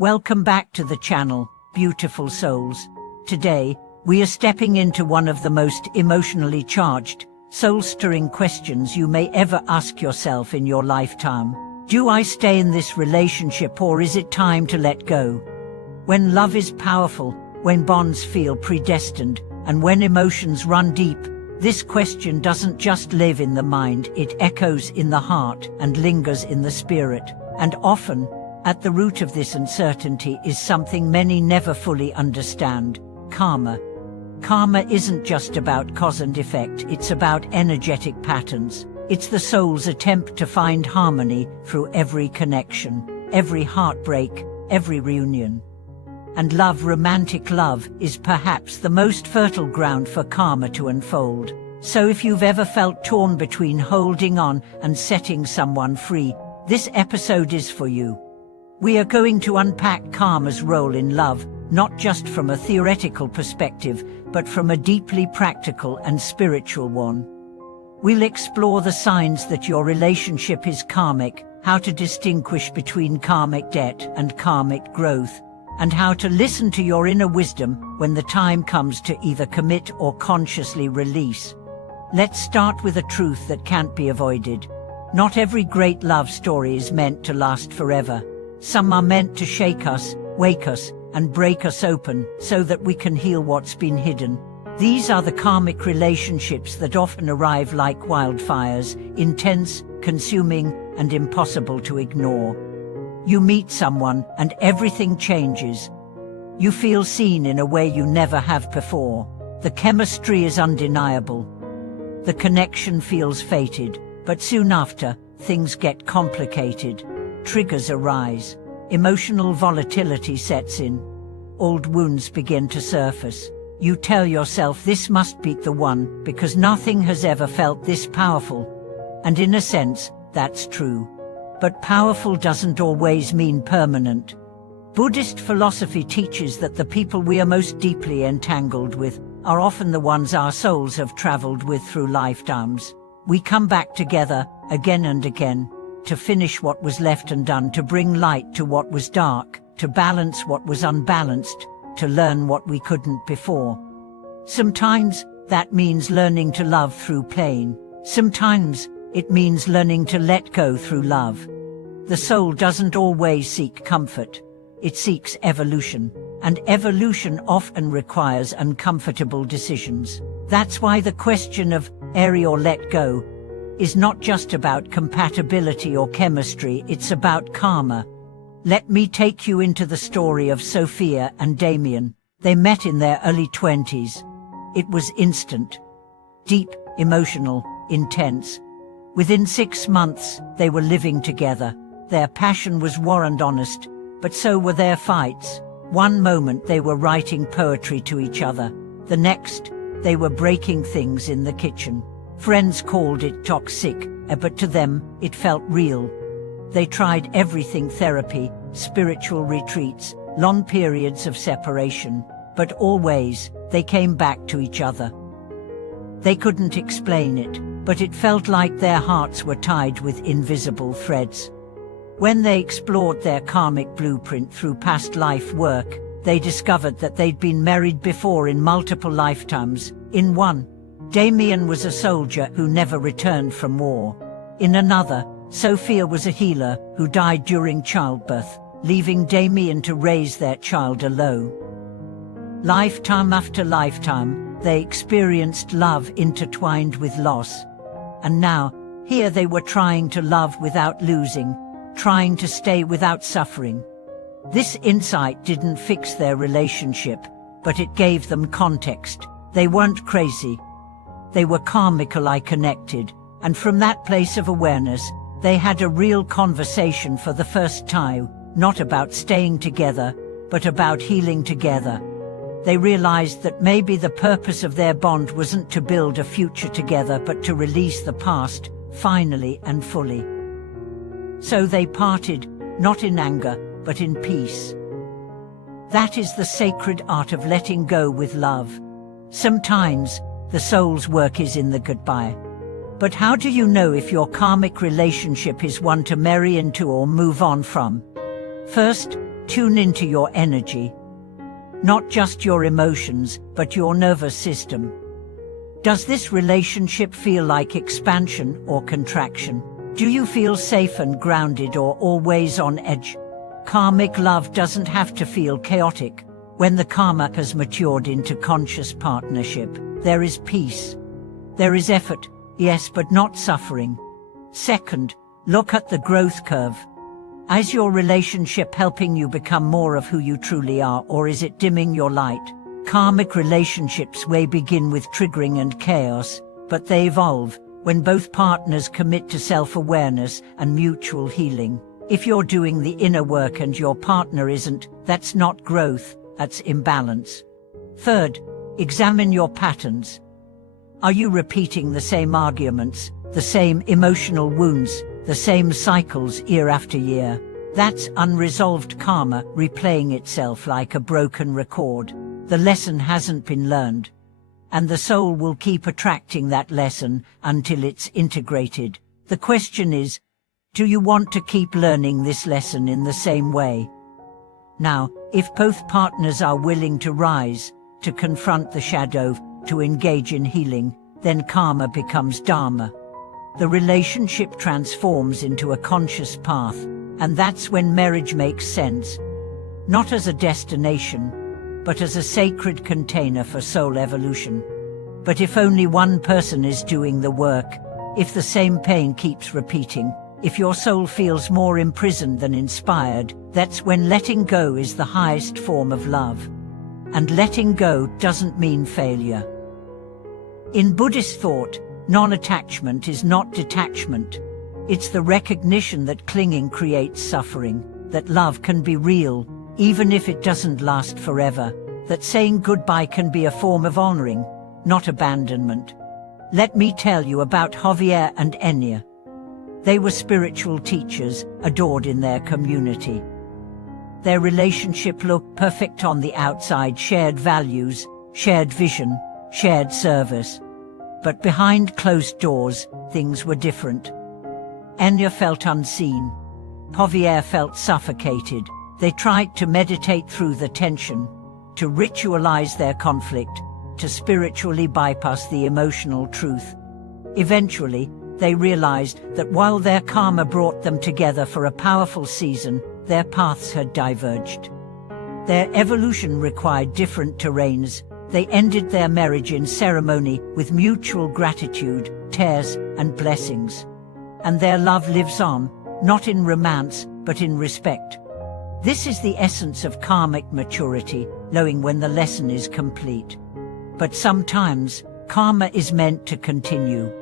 Welcome back to the channel, beautiful souls. Today, we are stepping into one of the most emotionally charged, soul-stirring questions you may ever ask yourself in your lifetime. Do I stay in this relationship, or is it time to let go? When love is powerful, when bonds feel predestined, and when emotions run deep, this question doesn't just live in the mind, it echoes in the heart and lingers in the spirit. And often, at the root of this uncertainty is something many never fully understand: karma. Karma isn't just about cause and effect, it's about energetic patterns. It's the soul's attempt to find harmony through every connection, every heartbreak, every reunion. And love, romantic love, is perhaps the most fertile ground for karma to unfold. So if you've ever felt torn between holding on and setting someone free, this episode is for you. We are going to unpack karma's role in love, not just from a theoretical perspective, but from a deeply practical and spiritual one. We'll explore the signs that your relationship is karmic, how to distinguish between karmic debt and karmic growth, and how to listen to your inner wisdom when the time comes to either commit or consciously release. Let's start with a truth that can't be avoided. Not every great love story is meant to last forever. Some are meant to shake us, wake us, and break us open so that we can heal what's been hidden. These are the karmic relationships that often arrive like wildfires, intense, consuming, and impossible to ignore. You meet someone and everything changes. You feel seen in a way you never have before. The chemistry is undeniable. The connection feels fated, but soon after, things get complicated. Triggers arise. Emotional volatility sets in. Old wounds begin to surface. You tell yourself this must be the one because nothing has ever felt this powerful. And in a sense, that's true. But powerful doesn't always mean permanent. Buddhist philosophy teaches that the people we are most deeply entangled with are often the ones our souls have traveled with through lifetimes. We come back together, again and again, to finish what was left undone, to bring light to what was dark, to balance what was unbalanced, to learn what we couldn't before. Sometimes that means learning to love through pain. Sometimes it means learning to let go through love. The soul doesn't always seek comfort. It seeks evolution, and evolution often requires uncomfortable decisions. That's why the question of marry or let go is not just about compatibility or chemistry, it's about karma. Let me take you into the story of Sophia and Damien. They met in their early 20s. It was instant. Deep, emotional, intense. Within 6 months, they were living together. Their passion was raw and honest, but so were their fights. One moment they were writing poetry to each other. The next, they were breaking things in the kitchen. Friends called it toxic, but to them, it felt real. They tried everything: therapy, spiritual retreats, long periods of separation, but always, they came back to each other. They couldn't explain it, but it felt like their hearts were tied with invisible threads. When they explored their karmic blueprint through past life work, they discovered that they'd been married before in multiple lifetimes. In one, Damien was a soldier who never returned from war. In another, Sophia was a healer who died during childbirth, leaving Damien to raise their child alone. Lifetime after lifetime, they experienced love intertwined with loss. And now, here they were trying to love without losing, trying to stay without suffering. This insight didn't fix their relationship, but it gave them context. They weren't crazy. They were karmically connected, and from that place of awareness, they had a real conversation for the first time, not about staying together, but about healing together. They realized that maybe the purpose of their bond wasn't to build a future together, but to release the past, finally and fully. So they parted, not in anger, but in peace. That is the sacred art of letting go with love. Sometimes, the soul's work is in the goodbye. But how do you know if your karmic relationship is one to marry into or move on from? First, Tune into your energy. Not just your emotions, but your nervous system. Does this relationship feel like expansion or contraction? Do you feel safe and grounded or always on edge? Karmic love doesn't have to feel chaotic. When the karma has matured into conscious partnership, there is peace. There is effort, yes, but not suffering. Second, look at the growth curve. Is your relationship helping you become more of who you truly are, or is it dimming your light? Karmic relationships may begin with triggering and chaos, but they evolve when both partners commit to self-awareness and mutual healing. If you're doing the inner work and your partner isn't, that's not growth, that's imbalance. Third, examine your patterns. Are you repeating the same arguments, the same emotional wounds, the same cycles year after year? That's unresolved karma replaying itself like a broken record. The lesson hasn't been learned, and the soul will keep attracting that lesson until it's integrated. The question is, do you want to keep learning this lesson in the same way? Now, if both partners are willing to rise, to confront the shadow, to engage in healing, then karma becomes dharma. The relationship transforms into a conscious path, and that's when marriage makes sense. Not as a destination, but as a sacred container for soul evolution. But if only one person is doing the work, if the same pain keeps repeating, if your soul feels more imprisoned than inspired, that's when letting go is the highest form of love. And letting go doesn't mean failure. In Buddhist thought, non-attachment is not detachment. It's the recognition that clinging creates suffering, that love can be real, even if it doesn't last forever, that saying goodbye can be a form of honoring, not abandonment. Let me tell you about Javier and Enya. They were spiritual teachers, adored in their community. Their relationship looked perfect on the outside: shared values, shared vision, shared service. But behind closed doors, things were different. Enya felt unseen. Javier felt suffocated. They tried to meditate through the tension, to ritualize their conflict, to spiritually bypass the emotional truth. Eventually, they realized that while their karma brought them together for a powerful season, their paths had diverged. Their evolution required different terrains. They ended their marriage in ceremony with mutual gratitude, tears, and blessings. And their love lives on, not in romance, but in respect. This is the essence of karmic maturity, knowing when the lesson is complete. But sometimes, karma is meant to continue.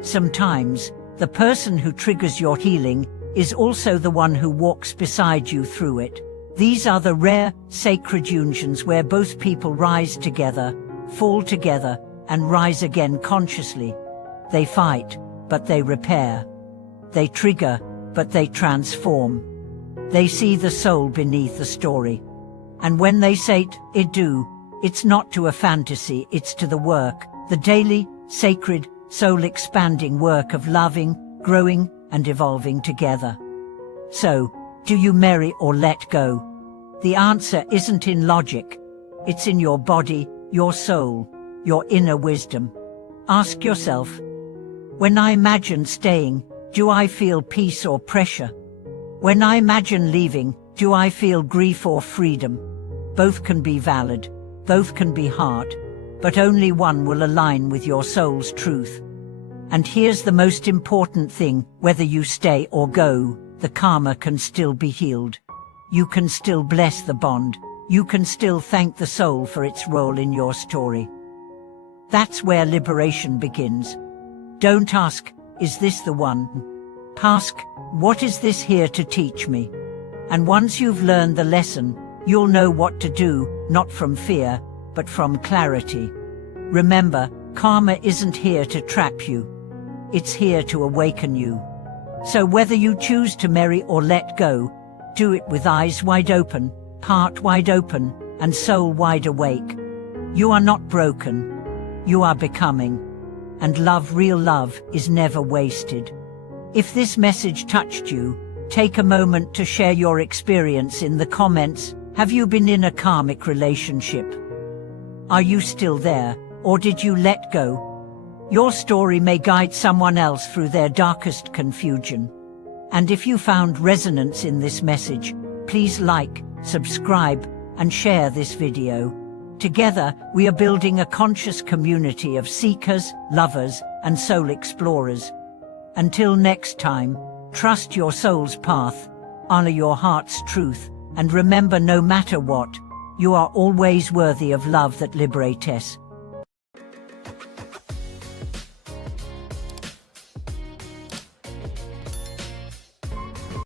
Sometimes, the person who triggers your healing is also the one who walks beside you through it. These are the rare, sacred unions where both people rise together, fall together, and rise again consciously. They fight, but they repair. They trigger, but they transform. They see the soul beneath the story. And when they say it do, it's not to a fantasy, it's to the work, the daily, sacred, soul-expanding work of loving, growing, and evolving together. So, do you marry or let go? The answer isn't in logic. It's in your body, your soul, your inner wisdom. Ask yourself, when I imagine staying, do I feel peace or pressure? When I imagine leaving, do I feel grief or freedom? Both can be valid, both can be hard, but only one will align with your soul's truth. And here's the most important thing: whether you stay or go, the karma can still be healed. You can still bless the bond. You can still thank the soul for its role in your story. That's where liberation begins. Don't ask, is this the one? Ask, what is this here to teach me? And once you've learned the lesson, you'll know what to do, not from fear, but from clarity. Remember, karma isn't here to trap you. It's here to awaken you. So whether you choose to marry or let go, do it with eyes wide open, heart wide open, and soul wide awake. You are not broken. You are becoming. And love, real love, is never wasted. If this message touched you, Take a moment to share your experience in the comments. Have you been in a karmic relationship? Are you still there, or did you let go? Your story may guide someone else through their darkest confusion. And if you found resonance in this message, please like, subscribe, and share this video. Together, we are building a conscious community of seekers, lovers, and soul explorers. Until next time, trust your soul's path, honor your heart's truth, and remember, no matter what, you are always worthy of love that liberates.